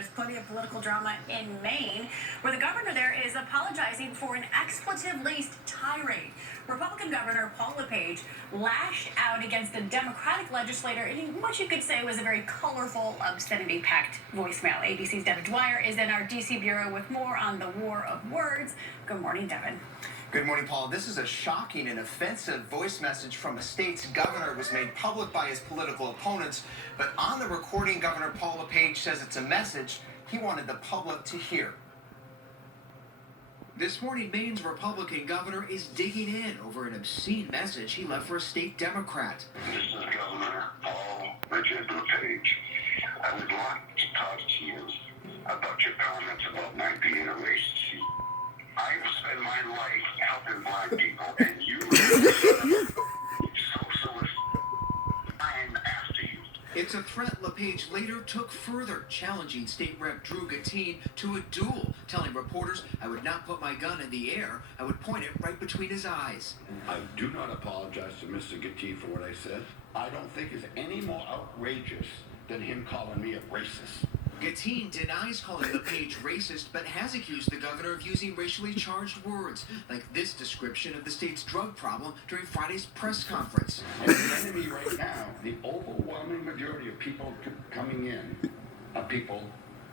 there's plenty of political drama in Maine, where the governor there is apologizing for an expletive-laced tirade. Republican Governor Paul LePage lashed out against a Democratic legislator in what you could say was a very colorful, obscenity-packed voicemail. ABC's Devin Dwyer is in our D.C. bureau with more on the war of words. Good morning, Devin. Good morning, Paul. This is a shocking and offensive voice message from a state's governor. It was made public by his political opponents, but on the recording, Governor Paul LePage says it's a message he wanted the public to hear. This morning, Maine's Republican governor is digging in over an obscene message he left for a state Democrat. This is Governor Paul Richard LePage. I would like to talk to you about your comments about my being a racist. I've spent my life helping black people, and you socialist. I'm after you. It's a threat LePage later took further, challenging State Rep Drew Gatine to a duel, telling reporters, "I would not put my gun in the air, I would point it right between his eyes." I do not apologize to Mr. Gatine for what I said. I don't think it's any more outrageous than him calling me a racist. Gatine denies calling LePage racist, but has accused the governor of using racially charged words, like this description of the state's drug problem during Friday's press conference. And the enemy right now, the overwhelming majority of people coming in are people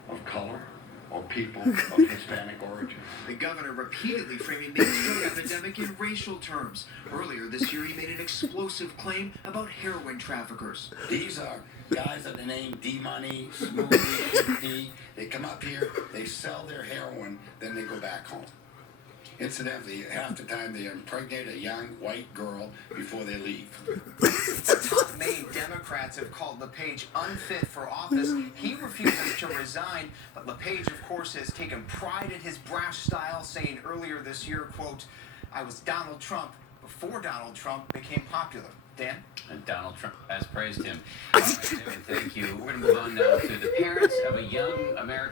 of color or people of Hispanic origin. The governor repeatedly framing Maine's drug epidemic in racial terms. Earlier this year, he made an explosive claim about heroin traffickers. These are guys that the name D-Money, Smoothy, Shifty. They come up here, they sell their heroin, then they go back home. Incidentally, half the time they impregnate a young white girl before they leave. Top Maine Democrats have called LePage unfit for office. He refuses to resign, but LePage, of course, has taken pride in his brash style, saying earlier this year, quote, "I was Donald Trump before Donald Trump became popular." Dan? And Donald Trump has praised him. All right, David, thank you. We're going to move on now to the parents of a young American.